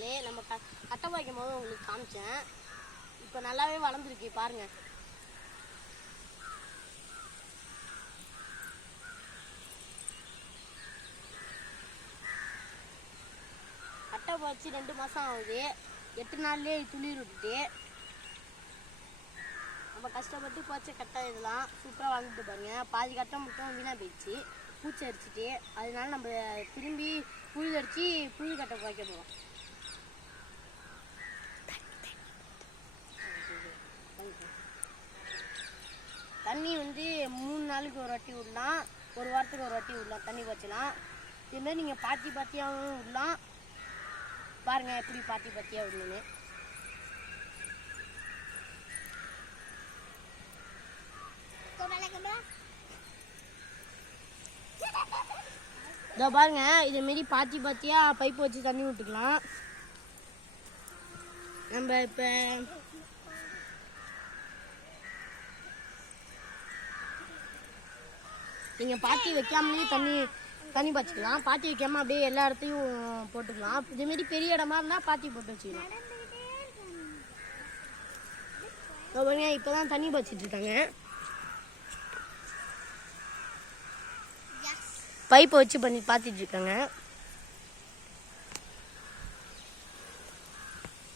மக்களே. நம்ம கட்டை வைக்கும் போது உங்களுக்கு காமிச்சேன். இப்போ நல்லாவே வளர்ந்துருக்கு பாருங்க. கட்டை வச்சு 2 மாதம் ஆகுது. 8 நாள்லேயே துளிர் விட்டுட்டு நம்ம கஷ்டப்பட்டு போச்ச கட்டை இதெல்லாம் சூப்பராக வளர்ந்துட்டு பாருங்க. பாதி கட்டை மட்டும் வீணாக போயிடுச்சு, பூச்சி அடிச்சுட்டு. அதனால நம்ம திரும்பி புழுது அடித்து புழு கட்டை வைக்க போகிறோம். தண்ணி வந்து 3 நாளுக்கு ஒரு வாட்டி விடலாம், 1 வாரத்துக்கு ஒரு வாட்டி விடலாம். தண்ணி பாய்ச்சலாம். இதுமாதிரி நீங்கள் பாத்தியாகவும் விடலாம். பாருங்கள் எப்படி பாத்தியாக விடணுன்னு. இதோ பாருங்க, இதுமாரி பாத்தியாக பைப்பு வச்சு தண்ணி விட்டுக்கலாம். நம்ம இப்போ நீங்கள் பாத்தி வைக்காமலே தண்ணி பாய்ச்சிக்கலாம். பாத்தி வைக்காமல் அப்படியே எல்லா இடத்தையும் போட்டுக்கலாம். இதுமாரி பெரிய இடமா இருந்தால் பாத்தி போட்டு வச்சுக்கலாம். இப்போ தான் தண்ணி பாய்ச்சிட்டு இருக்காங்க. பைப்பை வச்சு பாத்திட்டு இருக்காங்க.